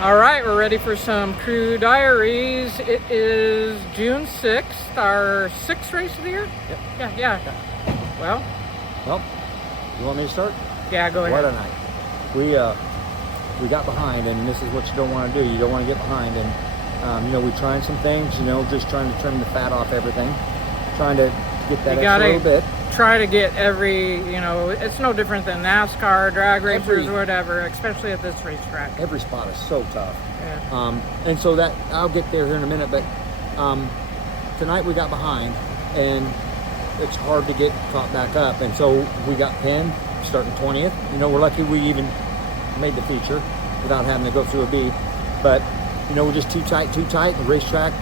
All right, we're ready for some crew diaries. It is June 6th, our 6th race of the year? Yep. Yeah. Well, you want me to start? Yeah, go ahead. What a night. We got behind, and this is what you don't want to do. You don't want to get behind, and we're trying some things, just trying to trim the fat off everything, trying to get that extra little bit. Try to get every, it's no different than NASCAR, drag racers, or whatever, especially at this racetrack. Every spot is so tough. Yeah. And so that, I'll get there here in a minute, but tonight we got behind, and it's hard to get caught back up. And so we got pinned starting 20th. We're lucky we even made the feature without having to go through a B. But, we're just too tight. The racetrack,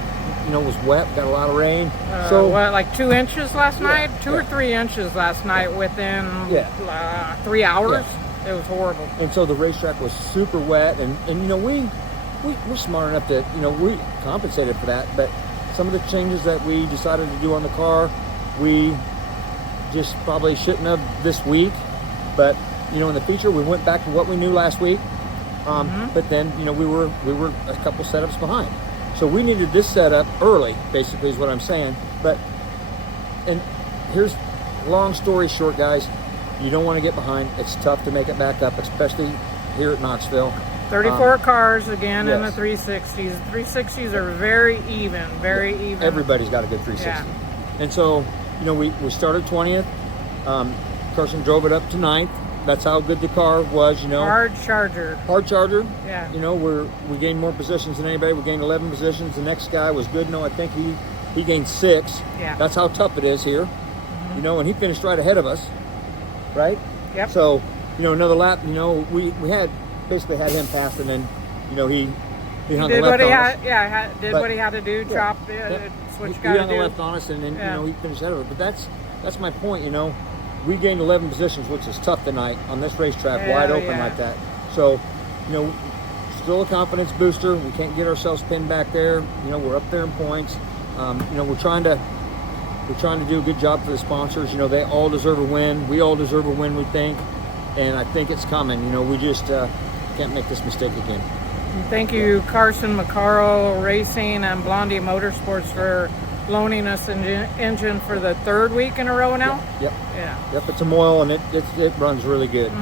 was wet, got a lot of rain. So what, like 2 inches last night? 2 or 3 inches last night within 3 hours? Yeah. It was horrible. And so the racetrack was super wet, and we're smart enough to, we compensated for that, but some of the changes that we decided to do on the car, we just probably shouldn't have this week. But, in the feature, we went back to what we knew last week. But then, we were a couple setups behind. So we needed this setup early, basically, is what I'm saying. And here's, long story short, guys, you don't want to get behind. It's tough to make it back up, especially here at Knoxville. 34 cars again in the 360s. The 360s are very even. Everybody's got a good 360. Yeah. And so, we started 20th. Carson drove it up to 9th. That's how good the car was, Hard charger. Yeah. We gained more positions than anybody. We gained 11 positions. The next guy was good. I think he gained 6. Yeah. That's how tough it is here. And he finished right ahead of us, right? Yep. So, another lap, we had basically had him pass, and then, he hung the left on us. Did what he had to do, chop, switch guy to do. He hung the left on us, and then, he finished ahead of it. But that's my point, We gained 11 positions, which is tough tonight on this racetrack, wide open like that. So, still a confidence booster. We can't get ourselves pinned back there. We're up there in points. We're trying to do a good job for the sponsors. They all deserve a win. We all deserve a win, we think. And I think it's coming. We just can't make this mistake again. Thank you, Carson, Mccarl Racing, and Verville Motorsports for loaning us an engine for the 3rd week in a row now. Yep. It's a Moyle, and it runs really good.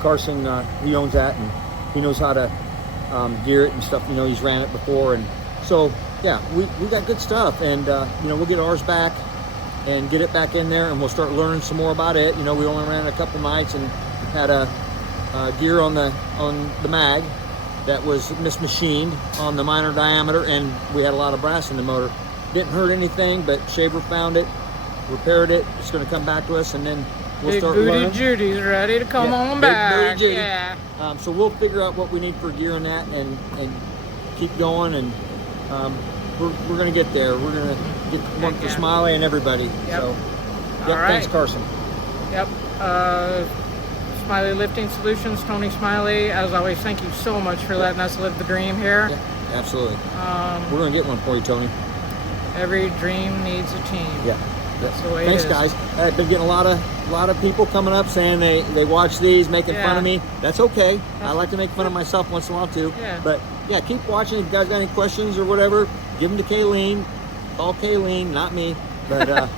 Carson, he owns that, and he knows how to gear it and stuff. He's ran it before, and so we got good stuff, and we'll get ours back and get it back in there, and we'll start learning some more about it. We only ran a couple nights and had a gear on the mag that was mismachined on the minor diameter, and we had a lot of brass in the motor. Didn't hurt anything, but Shaver found it, repaired it. It's going to come back to us, and then we'll start learning. Big Booty Judy's ready to come on back. Big Booty Judy. So we'll figure out what we need for gear in that, and keep going, and we're going to get there. We're going to get one for Smiley and everybody. Yep. So, right. Thanks, Carson. Yep. Smiley Lifting Solutions, Tony Smiley. As always, thank you so much for letting us live the dream here. Yeah, absolutely. We're going to get one for you, Tony. Every dream needs a team. Yeah. That's the way Thanks, it is. guys. I've been getting a lot of people coming up saying they watch these, making fun of me. That's okay. I like to make fun of myself once in a while too. Yeah. But keep watching. If you guys got any questions or whatever, give them to Kayleen. Call Kayleen, not me. But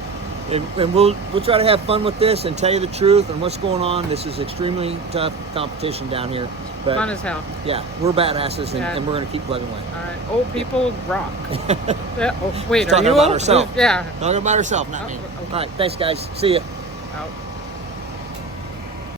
and we'll try to have fun with this and tell you the truth and what's going on. This is extremely tough competition down here. But, fun as hell. Yeah, we're badasses, and we're going to keep plugging away. All right. Old people rock. Wait, She's talking are you about old? herself. Yeah. Talking about herself, not me. Okay. All right, thanks, guys. See ya. Out.